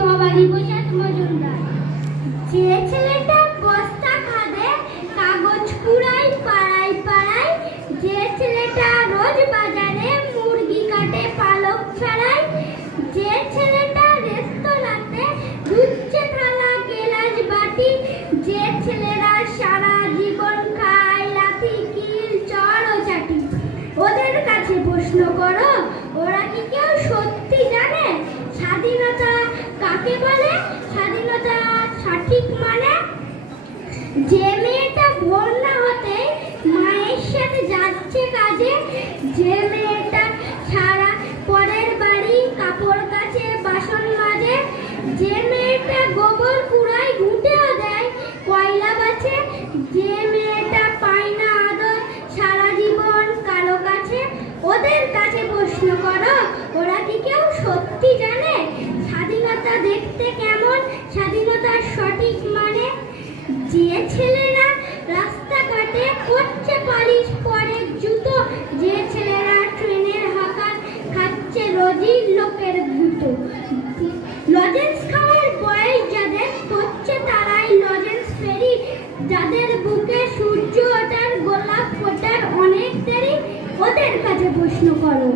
ভবানী প্রসাদ মজুমদার। যে ছেলেটা বস্তা খাদে কাগজ কুড়ায় পাড়ায় পাড়ায়, যে ছেলেটা রোজ বাজারে মুরগি কাটে পালক ছাড়ায়, যে ছেলেটা রেস্তোরাঁতে ধুচ্ছে থালা গেলাস বাটি, যে ছেলেরা সারা জীবন খায় লাথি কিল চড় ও চাটি। ওদের কাছে প্রশ্ন করো, ওরা কি কেউ সত্যি জানে স্বাধীনতা কাকে বলে, স্বাধীনতা সঠিক মানে? যে মেয়েটা ভোর না হতে মায়ের সাথে যাচ্ছে কাজে, যে মেয়েটা সারা পরের বাড়ি কাপড় কাচে বাসন মাজে, যে মেয়েটা গোবর কুড়ায় ঘুঁটেও দেয় কয়লা বাছে, যে মেয়েটা পায় না আদর সারা জীবন কালো কাছে। ওদের কাছে প্রশ্ন করো, ওরা কি কেউ সত্যি জানে স্বাধীনতা দেখতে কেমন, স্বাধীনতার সঠিক মানে? যে ছেলেরা রাস্তাঘাটে করছে পালিশ পরে জুতো, যে ছেলেরা ট্রেনের হকার খাচ্ছে রোজই লোকের গুঁতো, লজেন্স খাওয়ার বয়স যাদের হচ্ছে তারাই লজেন্স ফেরি, যাদের বুকে সূর্য ওঠার গোলাপ ফোটার অনেক দেরি। ওদের কাছে প্রশ্ন করো,